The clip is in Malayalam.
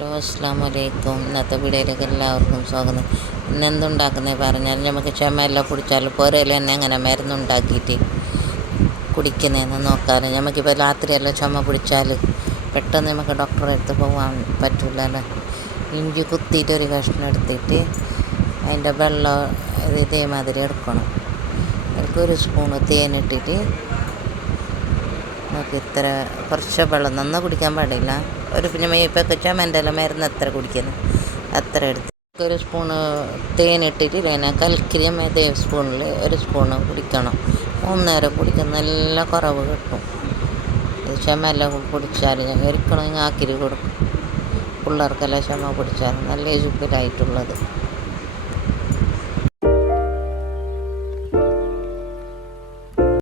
ഹലോ അസ്സാമു അലൈക്കും. ഇന്നത്തെ വീഡിയോയിലേക്ക് എല്ലാവർക്കും സ്വാഗതം. ഇന്ന് എന്തുണ്ടാക്കുന്നത് പറഞ്ഞാൽ നമുക്ക് ചുമയെല്ലാം കുടിച്ചാൽ പോരയിൽ തന്നെ എങ്ങനെ മരുന്നുണ്ടാക്കിയിട്ട് കുടിക്കുന്നതെന്ന് നോക്കാം. നമുക്കിപ്പോൾ രാത്രിയെല്ലാം ചുമ പിടിച്ചാൽ പെട്ടെന്ന് നമുക്ക് ഡോക്ടറെ അടുത്ത് പോകാൻ പറ്റില്ലല്ലോ. ഇഞ്ചി കുത്തിയിട്ട് ഒരു കഷ്ണം എടുത്തിട്ട് അതിൻ്റെ വെള്ളം ഇതേമാതിരി എടുക്കണം. അതിൽക്കൊരു സ്പൂണ് തേനിട്ടിട്ട് നമുക്ക് ഇത്ര കുറച്ച് വെള്ളം നന്നാ കുടിക്കാൻ പാടില്ല. ഒരു പിന്നെ ഇപ്പൊക്കെ ചുമൻ്റെ എല്ലാം മരുന്ന് എത്ര കുടിക്കുന്നു അത്ര എടുത്ത് ഒരു സ്പൂണ് തേനിട്ടിട്ട് ഇങ്ങനെ കലക്കിരി അതേ സ്പൂണിൽ ഒരു സ്പൂണ് കുടിക്കണം. 3 നേരം കുടിക്കുന്ന നല്ല കുറവ് കിട്ടും. ചുമയെല്ലാം കുടിച്ചാൽ ഒരിക്കലും ആക്കിരി കൊടുക്കും. പിള്ളേർക്കെല്ലാം ചുമ കുടിച്ചാൽ നല്ല യൂസ്ഫുള്ളായിട്ടുള്ളത്.